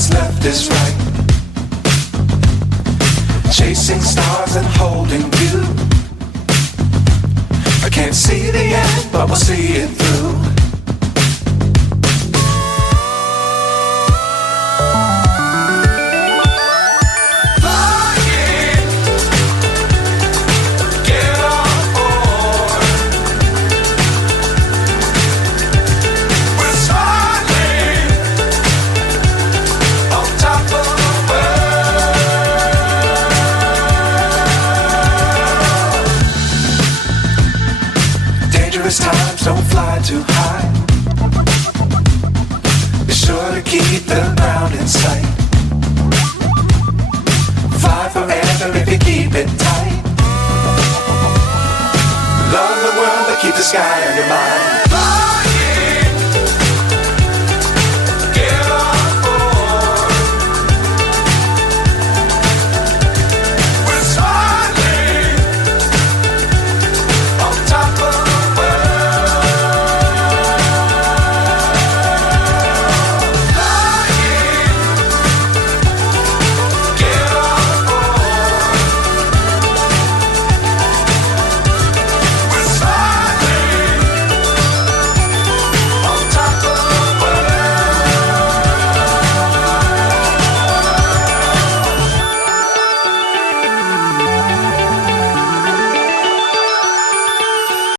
what's left is right. Chasing stars and holding you. I can't see the end, but we'll see it through. Times don't fly too high. Be sure to keep the ground in sight. Fly forever if you keep it tight. Love the world but keep the sky on your mind.